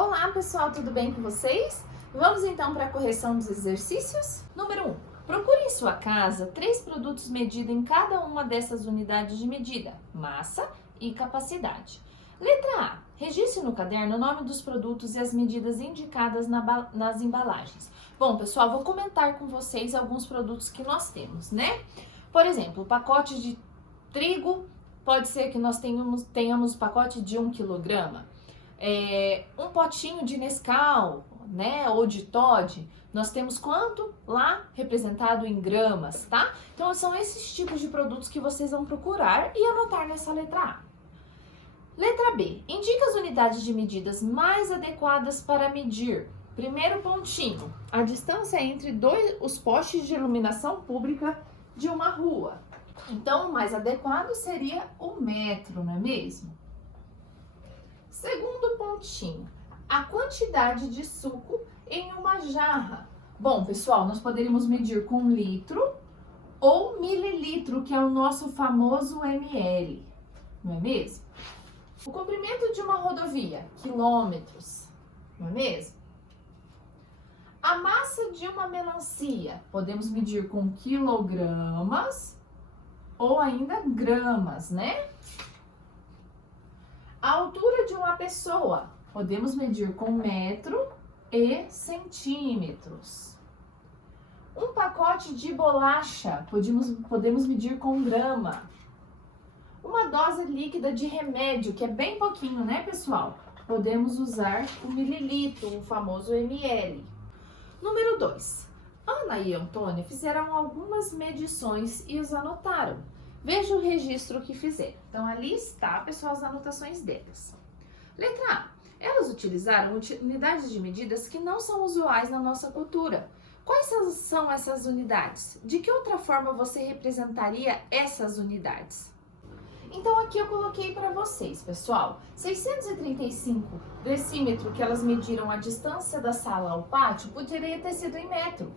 Olá pessoal, tudo bem com vocês? Vamos então para a correção dos exercícios? Número 1. Procure em sua casa 3 produtos medidos em cada uma dessas unidades de medida, massa e capacidade. Letra A. Registre no caderno o nome dos produtos e as medidas indicadas nas embalagens. Bom pessoal, vou comentar com vocês alguns produtos que nós temos, né? Por exemplo, o pacote de trigo, pode ser que nós tenhamos pacote de 1 kg. Um potinho de Nescau, né, ou de Toddy, nós temos quanto lá representado em gramas, tá? Então são esses tipos de produtos que vocês vão procurar e anotar nessa letra A. Letra B, indica as unidades de medidas mais adequadas para medir. Primeiro pontinho, a distância entre os postes de iluminação pública de uma rua. Então o mais adequado seria o metro, não é mesmo? Segundo pontinho, a quantidade de suco em uma jarra. Bom, pessoal, nós poderíamos medir com litro ou mililitro, que é o nosso famoso ml, não é mesmo? O comprimento de uma rodovia, quilômetros, não é mesmo? A massa de uma melancia, podemos medir com quilogramas ou ainda gramas, né? A altura de uma pessoa, podemos medir com metro e centímetros. Um pacote de bolacha, podemos medir com grama. Uma dose líquida de remédio, que é bem pouquinho, né, pessoal? Podemos usar o mililitro, o famoso ml. Número 2. Ana e Antônia fizeram algumas medições e os anotaram. Veja o registro que fizeram. Então, ali está, pessoal, as anotações delas. Letra A. Elas utilizaram unidades de medidas que não são usuais na nossa cultura. Quais são essas unidades? De que outra forma você representaria essas unidades? Então, aqui eu coloquei para vocês, pessoal. 635 decímetro que elas mediram a distância da sala ao pátio, poderia ter sido em metro.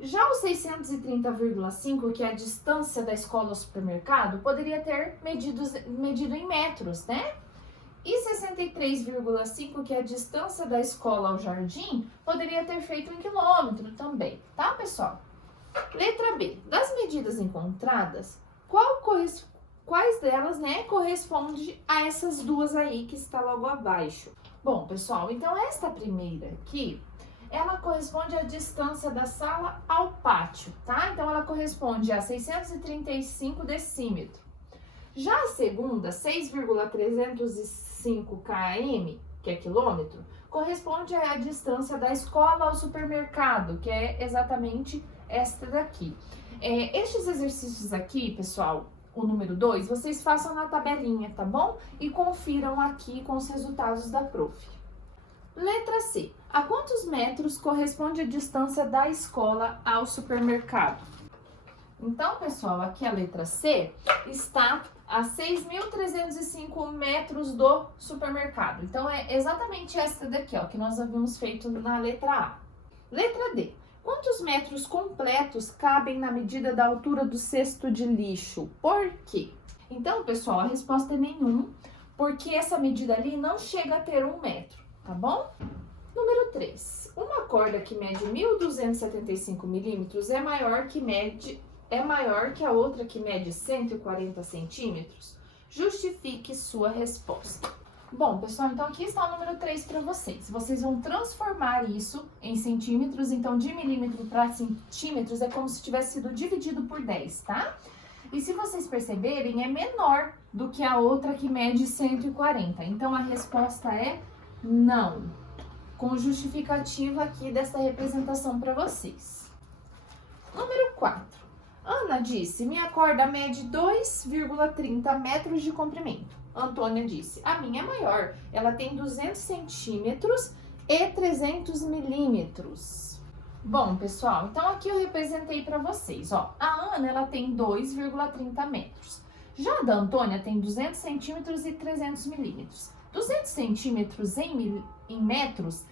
Já o 630,5, que é a distância da escola ao supermercado, poderia ter medido em metros, né? E 63,5, que é a distância da escola ao jardim, poderia ter feito em quilômetro também, tá, pessoal? Letra B. Das medidas encontradas, quais delas, né, corresponde a essas duas aí que está logo abaixo? Bom, pessoal, então esta primeira aqui, ela corresponde à distância da sala ao pátio, tá? Então, ela corresponde a 635 decímetros. Já a segunda, 6,305 km, que é quilômetro, corresponde à distância da escola ao supermercado, que é exatamente esta daqui. Estes exercícios aqui, pessoal, o número 2, vocês façam na tabelinha, tá bom? E confiram aqui com os resultados da prof. Letra C. A quantos metros corresponde a distância da escola ao supermercado? Então, pessoal, aqui a letra C está a 6.305 metros do supermercado. Então, é exatamente essa daqui, ó, que nós havíamos feito na letra A. Letra D. Quantos metros completos cabem na medida da altura do cesto de lixo? Por quê? Então, pessoal, a resposta é nenhum, porque essa medida ali não chega a ter 1 metro. Tá bom? Número 3. Uma corda que mede 1.275 milímetros é maior que a outra que mede 140 centímetros? Justifique sua resposta. Bom, pessoal, então aqui está o número 3 para vocês. Vocês vão transformar isso em centímetros, então de milímetro para centímetros é como se tivesse sido dividido por 10, tá? E se vocês perceberem, é menor do que a outra que mede 140. Então a resposta é não, com justificativa aqui dessa representação para vocês. Número 4. Ana disse, minha corda mede 2,30 metros de comprimento. Antônia disse, a minha é maior, ela tem 200 centímetros e 300 milímetros. Bom, pessoal, então aqui eu representei para vocês, ó. A Ana, ela tem 2,30 metros. Já a da Antônia tem 200 centímetros e 300 milímetros. 200 centímetros em metros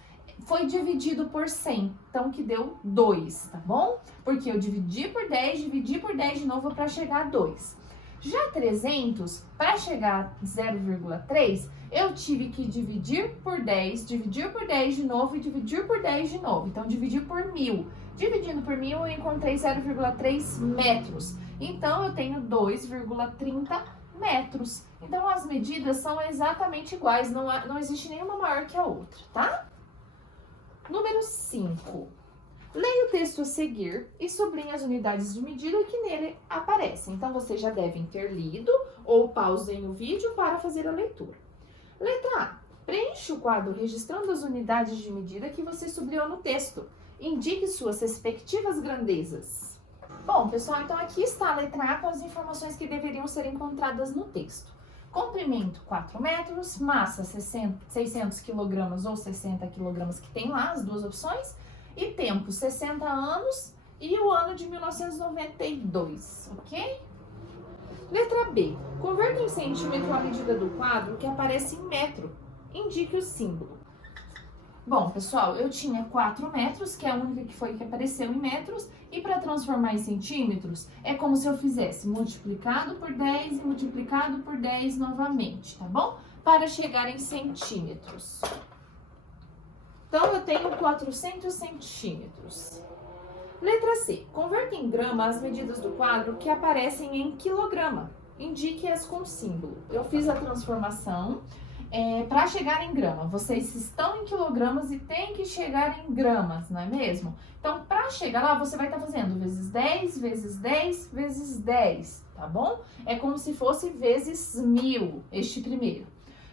foi dividido por 100, então que deu 2, tá bom? Porque eu dividi por 10 de novo para chegar a 2. Já 300, para chegar a 0,3, eu tive que dividir por 10 de novo e dividir por 10 de novo. Então, dividir por 1.000. Dividindo por 1.000, eu encontrei 0,3 metros. Então, eu tenho 2,30 metros. Então, as medidas são exatamente iguais, não existe nenhuma maior que a outra, tá? Número 5. Leia o texto a seguir e sublinhe as unidades de medida que nele aparecem. Então, vocês já devem ter lido ou pausem o vídeo para fazer a leitura. Letra A. Preencha o quadro registrando as unidades de medida que você sublinhou no texto. Indique suas respectivas grandezas. Bom, pessoal, então aqui está a letra A com as informações que deveriam ser encontradas no texto. Comprimento 4 metros, massa 600 kg ou 60 kg, que tem lá as duas opções, e tempo 60 anos e o ano de 1992, ok? Letra B. Converta em centímetro a medida do quadro que aparece em metro. Indique o símbolo. Bom, pessoal, eu tinha 4 metros, que é a única que apareceu em metros, e para transformar em centímetros, é como se eu fizesse multiplicado por 10 e multiplicado por 10 novamente, tá bom? Para chegar em centímetros. Então, eu tenho 400 centímetros. Letra C. Converta em grama as medidas do quadro que aparecem em quilograma. Indique-as com símbolo. Eu fiz a transformação para chegar em grama. Vocês estão em quilogramas e tem que chegar em gramas, não é mesmo? Então, para chegar lá, você vai estar fazendo vezes 10, vezes 10, vezes 10, tá bom? É como se fosse vezes 1.000, este primeiro.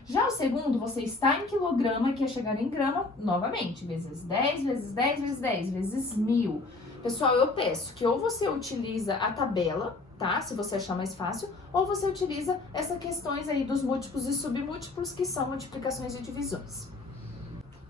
Já o segundo, você está em quilograma, que é chegar em grama, novamente, vezes 10, vezes 10, vezes 10, vezes 1.000. Pessoal, eu peço que ou você utiliza a tabela, tá? Se você achar mais fácil, ou você utiliza essas questões aí dos múltiplos e submúltiplos, que são multiplicações e divisões.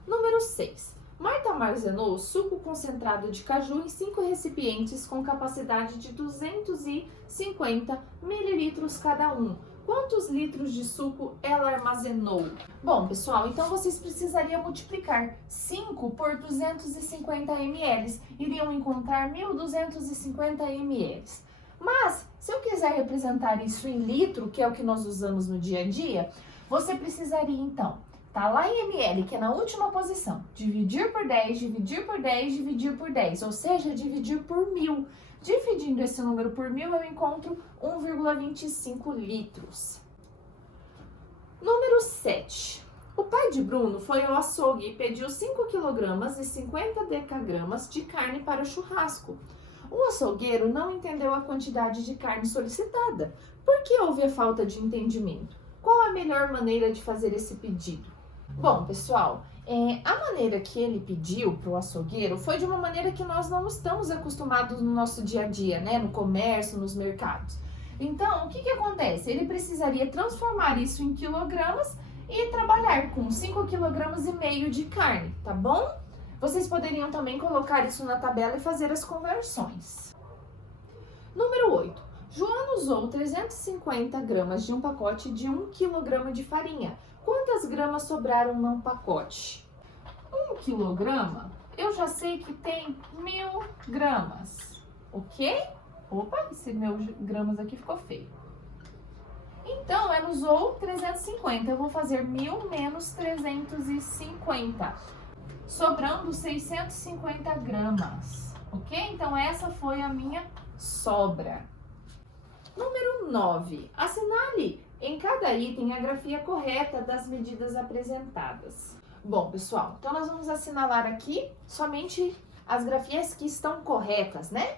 Número 6. Marta armazenou suco concentrado de caju em 5 recipientes com capacidade de 250 mililitros cada um. Quantos litros de suco ela armazenou? Bom, pessoal, então vocês precisariam multiplicar 5 por 250 ml. Iriam encontrar 1.250 ml. Mas, se eu quiser representar isso em litro, que é o que nós usamos no dia a dia, você precisaria, então, tá lá em ml, que é na última posição, dividir por 10, dividir por 10, dividir por 10, ou seja, dividir por 1.000. Dividindo esse número por 1.000, eu encontro 1,25 litros. Número 7. O pai de Bruno foi ao açougue e pediu 5 kg e 50 decagramas de carne para o churrasco. O açougueiro não entendeu a quantidade de carne solicitada. Por que houve a falta de entendimento? Qual a melhor maneira de fazer esse pedido? Bom, pessoal, a maneira que ele pediu para o açougueiro foi de uma maneira que nós não estamos acostumados no nosso dia a dia, né? No comércio, nos mercados. Então, o que acontece? Ele precisaria transformar isso em quilogramas e trabalhar com 5,5 kg de carne, tá bom? Vocês poderiam também colocar isso na tabela e fazer as conversões. Número 8. Joana usou 350 gramas de um pacote de 1 kg de farinha. Quantas gramas sobraram num pacote? 1 kg, eu já sei que tem 1.000 gramas, ok? Opa, esse meu gramas aqui ficou feio. Então, ela usou 350, eu vou fazer 1.000 menos 350, sobrando 650 gramas, ok? Então, essa foi a minha sobra. Número 9. Assinale em cada item a grafia correta das medidas apresentadas. Bom, pessoal, então nós vamos assinalar aqui somente as grafias que estão corretas, né?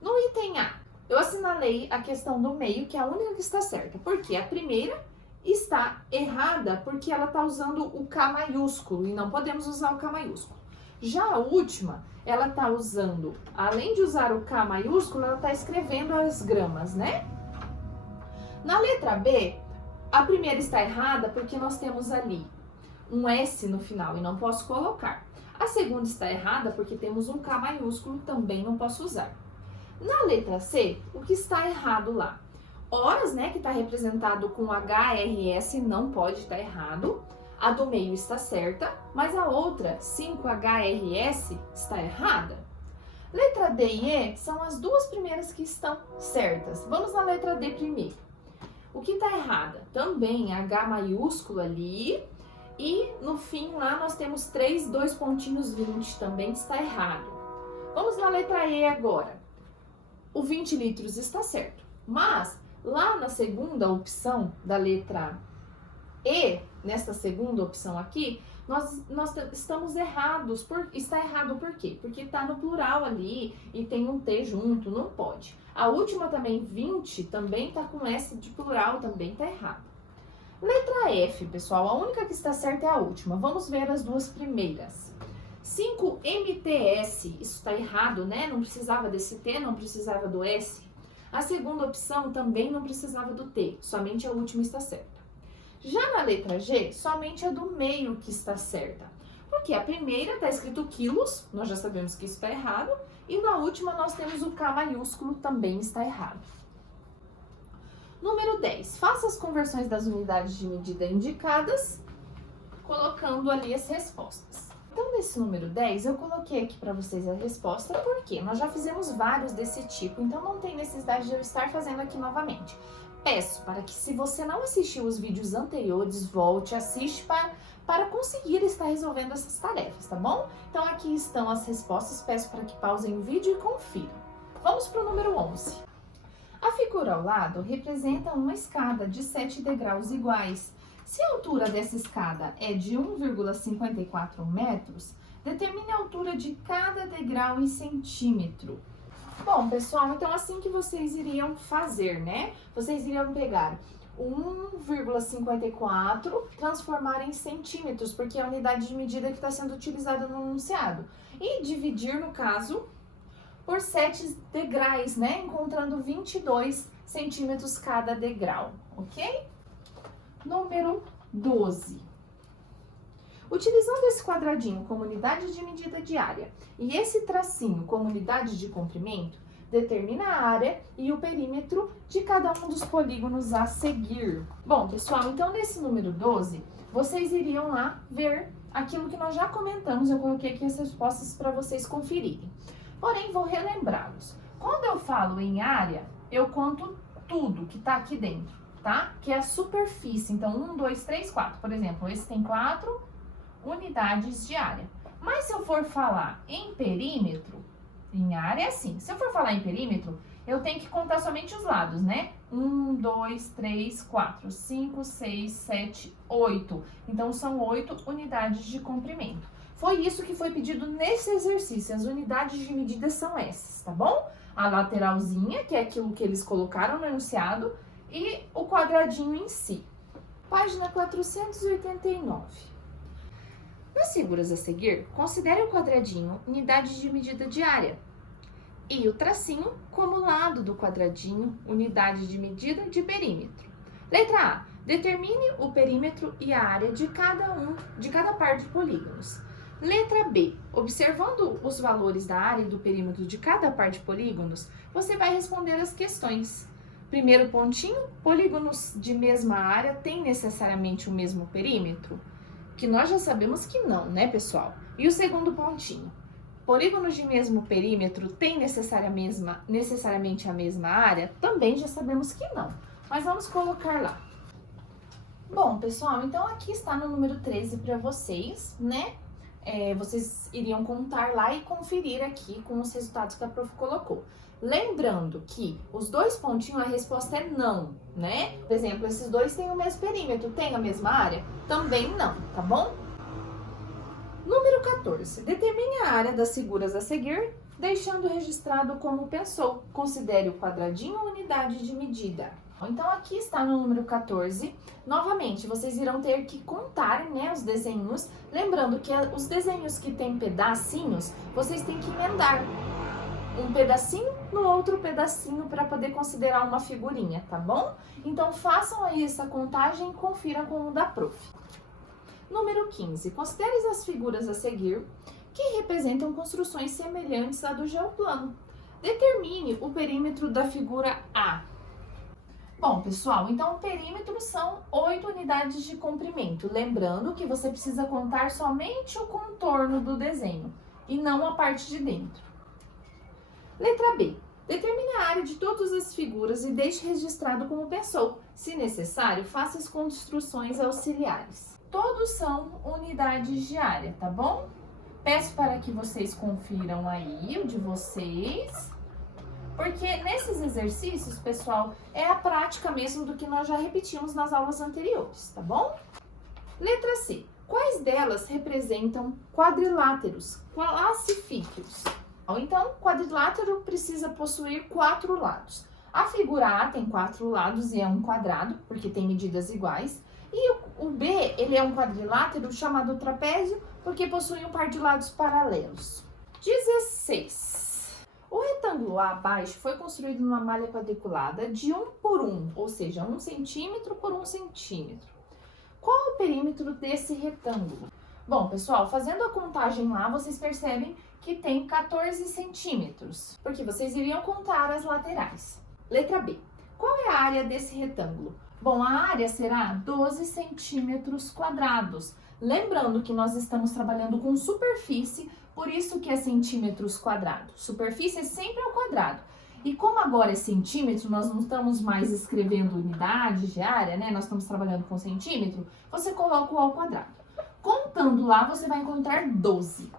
No item A, eu assinalei a questão do meio, que é a única que está certa, porque a primeira está errada porque ela está usando o K maiúsculo e não podemos usar o K maiúsculo. Já a última, ela está usando, além de usar o K maiúsculo, ela está escrevendo as gramas, né? Na letra B, a primeira está errada porque nós temos ali um S no final e não posso colocar. A segunda está errada porque temos um K maiúsculo, também não posso usar. Na letra C, o que está errado lá? Horas, né, que está representado com HRS, não pode estar errado. A do meio está certa, mas a outra, 5HRS, está errada. Letra D e E são as duas primeiras que estão certas. Vamos na letra D primeiro. O que está errado? Também H maiúsculo ali. E no fim lá nós temos 2 pontinhos 20, também está errado. Vamos na letra E agora. O 20 litros está certo, mas lá na segunda opção da letra E, nessa segunda opção aqui, nós estamos errados. Está errado por quê? Porque está no plural ali e tem um T junto, não pode. A última também, 20, também está com S de plural, também está errado. Letra F, pessoal, a única que está certa é a última. Vamos ver as duas primeiras. 5 MTS, isso está errado, né? Não precisava desse T, não precisava do S. A segunda opção também não precisava do T, somente a última está certa. Já na letra G, somente a do meio que está certa. Porque a primeira está escrito quilos, nós já sabemos que isso está errado. E na última nós temos o K maiúsculo, também está errado. Número 10. Faça as conversões das unidades de medida indicadas, colocando ali as respostas. Então, nesse número 10, eu coloquei aqui para vocês a resposta, porque nós já fizemos vários desse tipo, então não tem necessidade de eu estar fazendo aqui novamente. Peço para que, se você não assistiu os vídeos anteriores, volte, assiste para conseguir estar resolvendo essas tarefas, tá bom? Então, aqui estão as respostas, peço para que pausem o vídeo e confiram. Vamos para o número 11. A figura ao lado representa uma escada de 7 degraus iguais. Se a altura dessa escada é de 1,54 metros, determine a altura de cada degrau em centímetro. Bom, pessoal, então assim que vocês iriam fazer, né? Vocês iriam pegar 1,54, transformar em centímetros, porque é a unidade de medida que está sendo utilizada no enunciado. E dividir, no caso, por 7 degraus, né? Encontrando 22 centímetros cada degrau, ok? Número 12. Utilizando esse quadradinho como unidade de medida de área e esse tracinho como unidade de comprimento, determina a área e o perímetro de cada um dos polígonos a seguir. Bom, pessoal, então nesse número 12, vocês iriam lá ver aquilo que nós já comentamos. Eu coloquei aqui as respostas para vocês conferirem. Porém, vou relembrá-los. Quando eu falo em área, eu conto tudo que está aqui dentro, tá? Que é a superfície. Então, 1, 2, 3, 4. Por exemplo, esse tem 4 unidades de área. Mas se eu for falar em perímetro, em área é assim. Se eu for falar em perímetro, eu tenho que contar somente os lados, né? 1, 2, 3, 4, 5, 6, 7, 8. Então, são 8 unidades de comprimento. Foi isso que foi pedido nesse exercício. As unidades de medida são essas, tá bom? A lateralzinha, que é aquilo que eles colocaram no enunciado, e o quadradinho em si. Página 489. Nas figuras a seguir, considere o quadradinho unidade de medida de área e o tracinho como lado do quadradinho, unidade de medida de perímetro. Letra A. Determine o perímetro e a área de cada par de polígonos. Letra B. Observando os valores da área e do perímetro de cada par de polígonos, você vai responder as questões. Primeiro pontinho, polígonos de mesma área têm necessariamente o mesmo perímetro? Que nós já sabemos que não, né, pessoal? E o segundo pontinho, polígonos de mesmo perímetro têm necessariamente a mesma área? Também já sabemos que não, mas vamos colocar lá. Bom, pessoal, então aqui está no número 13 para vocês, né? Vocês iriam contar lá e conferir aqui com os resultados que a prof colocou. Lembrando que os 2 pontinhos, a resposta é não, né? Por exemplo, esses dois têm o mesmo perímetro, têm a mesma área? Também não, tá bom? Número 14. Determine a área das figuras a seguir, deixando registrado como pensou. Considere o quadradinho unidade de medida. Então, aqui está no número 14. Novamente, vocês irão ter que contar, né, os desenhos. Lembrando que os desenhos que têm pedacinhos, vocês têm que emendar um pedacinho no outro pedacinho para poder considerar uma figurinha, tá bom? Então, façam aí essa contagem e confiram com o da prof. Número 15. Considere as figuras a seguir que representam construções semelhantes à do geoplano. Determine o perímetro da figura A. Bom, pessoal, então o perímetro são 8 unidades de comprimento. Lembrando que você precisa contar somente o contorno do desenho e não a parte de dentro. Letra B. Determine a área de todas as figuras e deixe registrado como pensou. Se necessário, faça as construções auxiliares. Todos são unidades de área, tá bom? Peço para que vocês confiram aí o de vocês, porque nesses exercícios, pessoal, é a prática mesmo do que nós já repetimos nas aulas anteriores, tá bom? Letra C. Quais delas representam quadriláteros? Classifique-os. Então, quadrilátero precisa possuir 4 lados. A figura A tem 4 lados e é um quadrado, porque tem medidas iguais. E o B, ele é um quadrilátero chamado trapézio, porque possui um par de lados paralelos. 16. O retângulo A abaixo foi construído numa malha quadriculada de 1 por 1, ou seja, 1 centímetro por 1 centímetro. Qual é o perímetro desse retângulo? Bom, pessoal, fazendo a contagem lá, vocês percebem que tem 14 centímetros, porque vocês iriam contar as laterais. Letra B. Qual é a área desse retângulo? Bom, a área será 12 centímetros quadrados. Lembrando que nós estamos trabalhando com superfície, por isso que é centímetros quadrados. Superfície é sempre ao quadrado. E como agora é centímetro, nós não estamos mais escrevendo unidades de área, né? Nós estamos trabalhando com centímetro, você coloca o ao quadrado. Contando lá, você vai encontrar 12.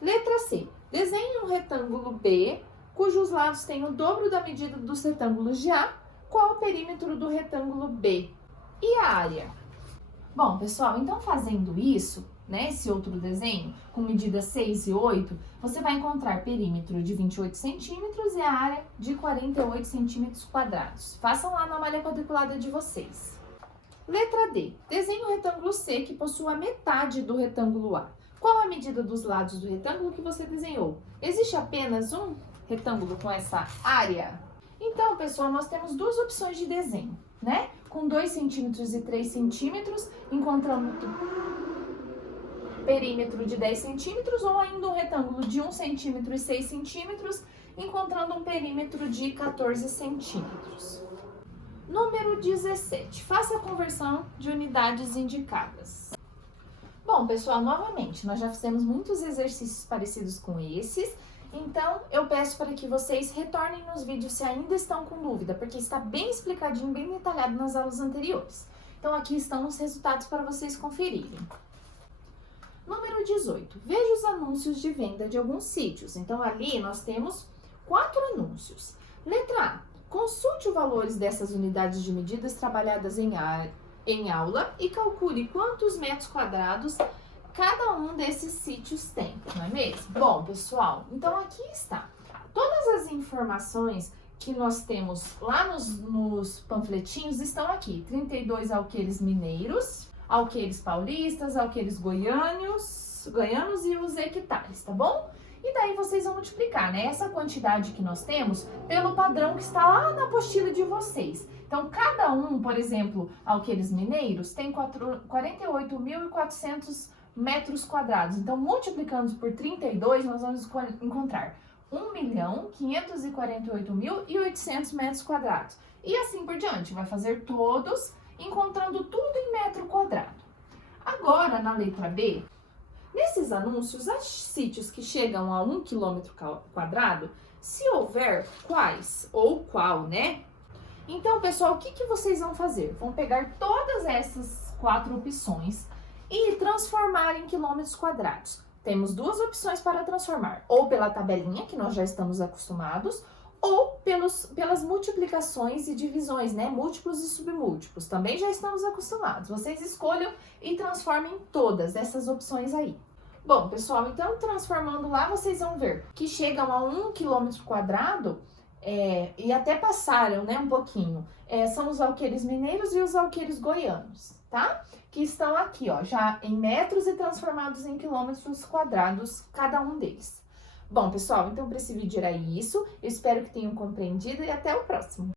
Letra C. Desenhe um retângulo B, cujos lados têm o dobro da medida dos retângulos de A. Qual o perímetro do retângulo B? E a área? Bom, pessoal, então fazendo isso, né, esse outro desenho, com medidas 6 e 8, você vai encontrar perímetro de 28 centímetros e a área de 48 centímetros quadrados. Façam lá na malha quadriculada de vocês. Letra D. Desenhe o retângulo C, que possui a metade do retângulo A. Qual a medida dos lados do retângulo que você desenhou? Existe apenas um retângulo com essa área? Então, pessoal, nós temos duas opções de desenho, né? Com 2 centímetros e 3 centímetros, encontrando perímetro de 10 centímetros, ou ainda um retângulo de 1 centímetro e 6 centímetros, encontrando um perímetro de 14 centímetros. Número 17. Faça a conversão de unidades indicadas. Bom, pessoal, novamente, nós já fizemos muitos exercícios parecidos com esses, então eu peço para que vocês retornem nos vídeos se ainda estão com dúvida, porque está bem explicadinho, bem detalhado nas aulas anteriores. Então aqui estão os resultados para vocês conferirem. Número 18. Veja os anúncios de venda de alguns sítios. Então ali nós temos 4 anúncios. Letra A. Consulte os valores dessas unidades de medidas trabalhadas em aula e calcule quantos metros quadrados cada um desses sítios tem, não é mesmo? Bom, pessoal, então aqui está. Todas as informações que nós temos lá nos panfletinhos estão aqui. 32 alqueires mineiros, alqueires paulistas, alqueires goianos e os hectares, tá bom? E daí vocês vão multiplicar, né? Essa quantidade que nós temos pelo padrão que está lá na apostila de vocês. Então, cada um, por exemplo, alqueires mineiros, tem 48.400 metros quadrados. Então, multiplicando por 32, nós vamos encontrar 1.548.800 metros quadrados. E assim por diante, vai fazer todos, encontrando tudo em metro quadrado. Agora, na letra B, nesses anúncios, há sítios que chegam a 1 quilômetro quadrado, se houver quais ou qual, né? Então, pessoal, o que vocês vão fazer? Vão pegar todas essas 4 opções e transformar em quilômetros quadrados. Temos 2 opções para transformar, ou pela tabelinha, que nós já estamos acostumados, ou pelas multiplicações e divisões, né? Múltiplos e submúltiplos, também já estamos acostumados. Vocês escolham e transformem todas essas opções aí. Bom, pessoal, então transformando lá, vocês vão ver que chegam a 1 quilômetro quadrado, e até passaram, né, um pouquinho. São os alqueires mineiros e os alqueires goianos, tá? Que estão aqui, ó, já em metros e transformados em quilômetros quadrados, cada um deles. Bom, pessoal, então para esse vídeo era isso. Eu espero que tenham compreendido e até o próximo.